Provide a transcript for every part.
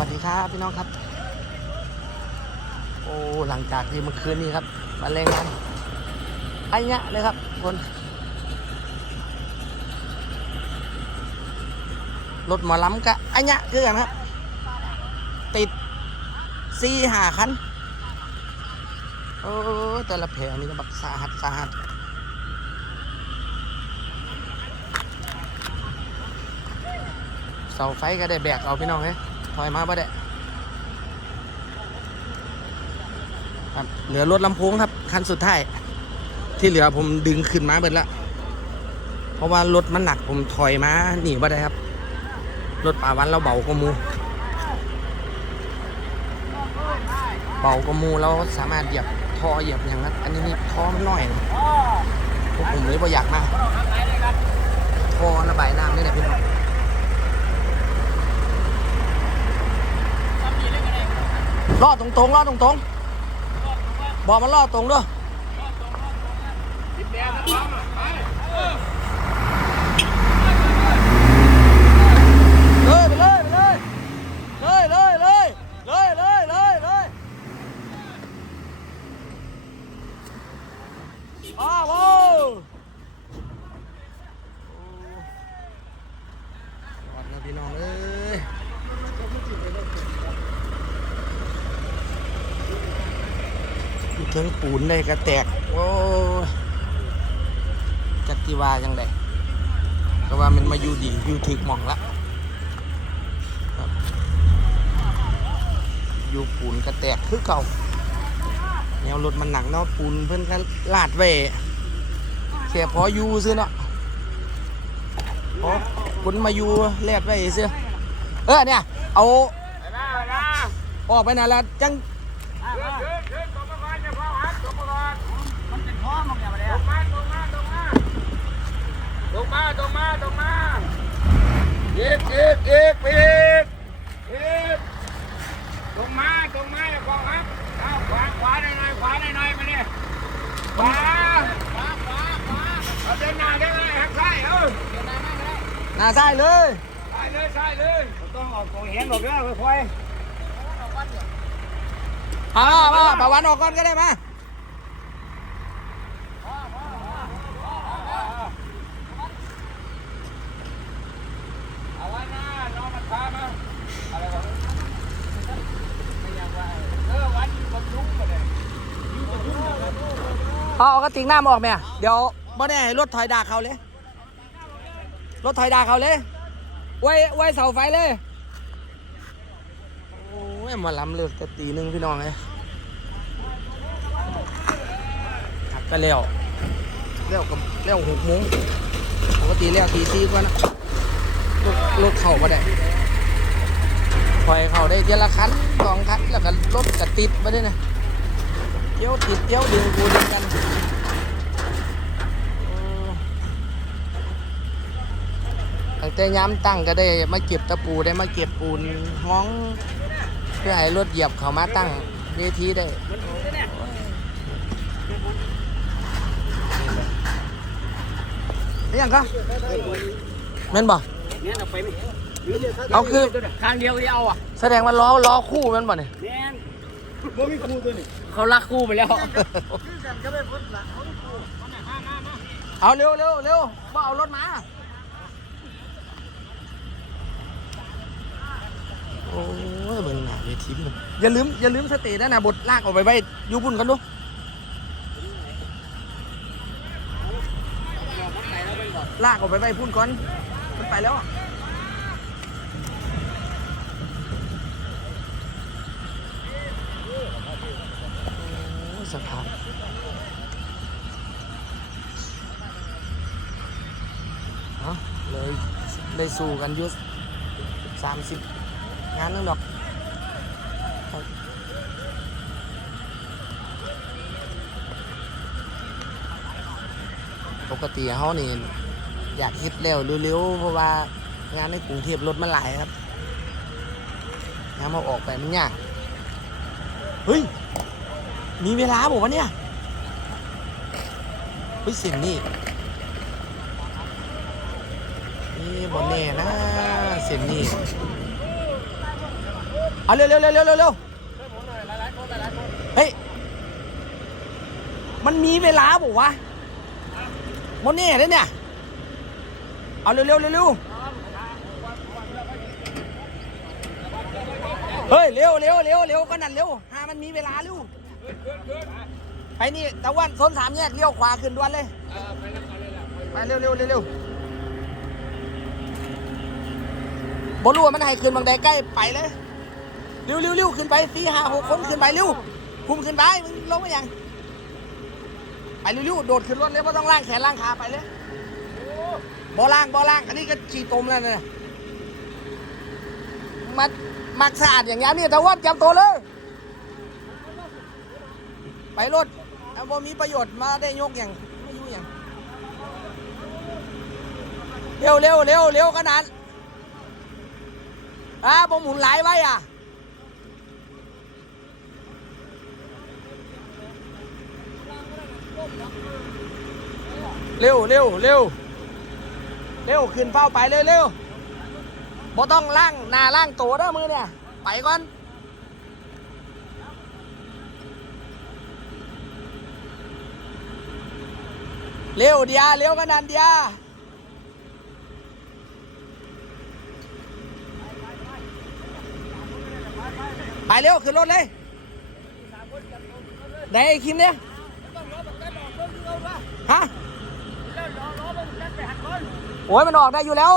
วัสดีครับพี่น้องครับ โอ้หลังจากที่เมื่อคืนนี้ครับมาเล่นงานไอ้เนี้ยเลยครับคนรถหมอล้ำกะไอ้เนี้ยคือกันครับ ติดสี่หาคันโอ้แต่ละแผงนี่ก็บักสาหัสสาหัสเสาไฟก็ได้แบกเอาพี่น้องเฮ้ อยมาบ่ได้ครับเหลือรถลำโพงครับ คันสุดท้าย ที่เหลือผมดึงขึ้นมาเบิดละเพราะว่ารถมันหนักผมถอยมาหนีบ่ได้ครับ รถป่าวันเราเบากว่ามู เบากว่ามูเราสามารถเหยียบท่อเหยียบอย่างนั้นอันนี้นี่ท่อมันน้อยนะพวกผมเลยบ่อยากมาท่อระบายน้ำนี่แหละพี่น้อง ล่อตรงๆล่อตรงๆบอกมันล่อตรงด้วยเลย เทิงปูนได้กระแตก โอ้จักติวาจังไดก็ว่ามันมาอยู่ดีอยู่ถึกหม่องละอยู่ปูนกระแตกคือเก่าแนวรถมันหนักเนาะปูนเพิ่นก็ลาดไว้แค่พออยู่ซื้อเนาะพอคนมาอยู่แลดไว้ซื้อเออเนี่ย เอาออกไปนั่นแล้วจัง ตรงมาตรงมาตรงมาอีกอีกอีกอีกอีกตรงมาตรงมาอย่าบอกครับเอาขวาขวาหน่อยหน่อยขวาหน่อยหน่อยมาเนี่ยขวาขวาขวาขวาเอาเดินหน้าเดินหน้าหักซ้ายเออหน้าซ้ายเลยซ้ายเลยซ้ายเลยต้องออกตรงเห็นหรอกเด้อค่อยมามามาประวันออกก่อนก็ได้มา ๆเอาไว้นะน้องมันพามาอะไรวะไม่อยากว่าเออวันบำรุงมาเลย เอาเอากระติกน้ำออกไหมอะเดี๋ยวบ่ได้ให้รถถอยดากเขาเลย รถถอยดากเขาเลย ไว้ไว้เสาไฟเลย โอ้ยมาล้ำเลิกแต่ตีหนึ่งพี่น้องเลยหักก็เลี้ยวเลี้ยวกับเลี้ยวหกโมงปกติเลี้ยวตีสี่กว่านะรถรถเข่ามาได้ถอยเข่าได้เทียละคันสองคันแล้วก็รถกระติดมาด้วยนะ เที่ยวติดเที่ยวดึงกูดึงกันโอ้ตั้งแต่ย้ำตั้งก็ได้มาเก็บตะปูได้มาเก็บปูนห้อง เพื่อให้รถเหยียบเขามาตั้งเวทีได้นี่ยังก็แม่นบ่เนี่ยเอาไปไหมเอาคือทางเดียวที่เอาอะ แสดงว่าล้อล้อคู่แม่นบ่เนี่ยแน่น บ่มีครูตัวนี้เขารักครูไปแล้วเอาเร็วเร็วเร็วบ่เอารถมา โอ้ยเบิ่งหน้าเวทีมันอย่าลืมอย่าลืมสเตทนะนะบทลากออกไปไว้อยูบุ่นกันดูลากออกไปไว้พุ่นก่อนมันไปแล้วอะโสภาพเอาเลยเลยสู้กันยุสามสิบงานนึงดอกปกติเขานี่อยากคิดเร็วเร็วๆเพราะว่างานในกรุงเทพรถมันหลายครับงานมาออกไปมันยากเฮ้ย มีเวลาบอกว่าวะเนี่ยเฮ้ยเสียงนี่นี่บอแน่นะเสียงนี่เอาเร็วเร็วเร็วเร็วเร็วเร็วเฮ้ยมันมีเวลาบอกวะมดนี่เด้เนี่ยเอาเร็วเร็วเร็วเร็วเฮ้ยเร็วเร็วเร็วเร็วก็นั่นเร็วหามันมีเวลาเร็ว ไปนี่ตะวันโซนสามแยกเลี้ยวขวาขึ้นด่วนเลยไปเร็วเร็วเร็วเร็วบรู้ว่ามันให้ขึ้นบางใดใกล้ไปเลยเร็วเร็วเร็วขึ้นไปสี่ห้าหกคนขึ้นไปเร็วคุมขึ้นไปมึงลงมาอย่างไปเร็วเร็วโดดขึ้นรถเลยไม่ต้องล่างแขนล่างขาไปเลยบอล่างบอล่างอันนี้ก็จีตมแล้วเนี่ยมัดมักสะอาดอย่างนี้นี่แต่ว่าจำตัวเลย ไปรถเอาบ่มีประโยชน์มาได้ยกอย่างไม่ยุ่งอย่างเร็วเร็วเร็วเร็วขนาดอ่าผมหมุนหลายไว้อะเร็วเร็วเร็วเร็วขึ้นเป้าไปเร็วเร็วบ่ต้องล่างหน้าล่างตัวเด้อมือเนี่ย ไปก่อน เร็วเดียเร็วขนาดเดียไปเร็วขึ้นรถเลยได้ไอ้คิมเนี่ยฮะโอ้ยมันออกได้อยู่แล้ว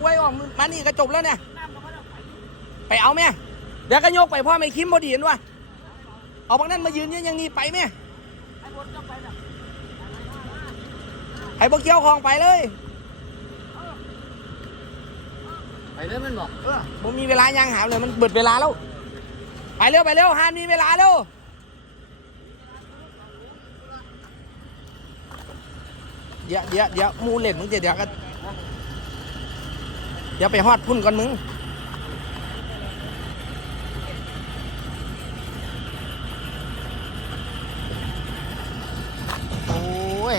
อวยออกมานี่ก็จบแล้วเนี่ย ไปเอาแม่เดี๋ยวก็ยกไปพ่อไม่คิมพอดีเห็นวะเอาบางนั้นมายืนยังยังนี่ไปแม่ ไอ้พวกเกี่ยวของไปเลยไปเลยมันบอกเออผมมีเวลายังหาเลยมันเบิดเวลาแล้ว ไปเร็วไปเร็วฮานมีเวลาเร็วเดี๋ยวเดี๋ยวเดี๋ยวหมูเล่นมึงเดี๋ยวเดี๋ยวก็เดี๋ยวไปฮอดพุ่นก่อนมึงโอ้ย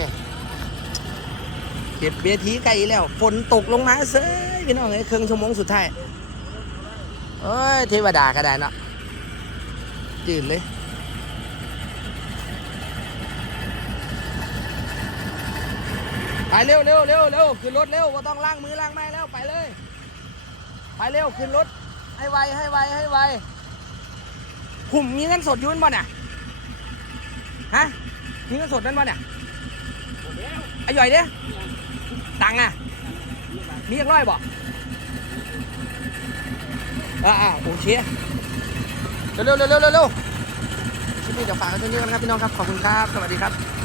เก็บเวทีไกลแล้วฝนตกลงมาเซ้ยพี่น้องเอ้ยครึ่งชั่วโมงสุดท้ายเอ้ยเทวดาก็ได้เนาะจืดเลยไปเร็วเร็วเร็วเร็วขึ้นรถเร็วว่าต้องล้างมือล้างไม้แล้วไปเลย ไปเร็วขึ้นรถให้ไวให้ไวให้ไวผมมีเงินสดยืนบ่เนี่ยฮะมีเงินสดนั่นบ่เนี่ยไอ้หย่อยเด้ ตังค์อะ มีอีกร้อยบ่อ่าอ่าโอเคเร็วเร็วเร็วเร็วเร็วคลิปนี้เดี๋ยวฝากกันเท่านี้กันครับพี่น้องครับ ขอบคุณครับ สวัสดีครับ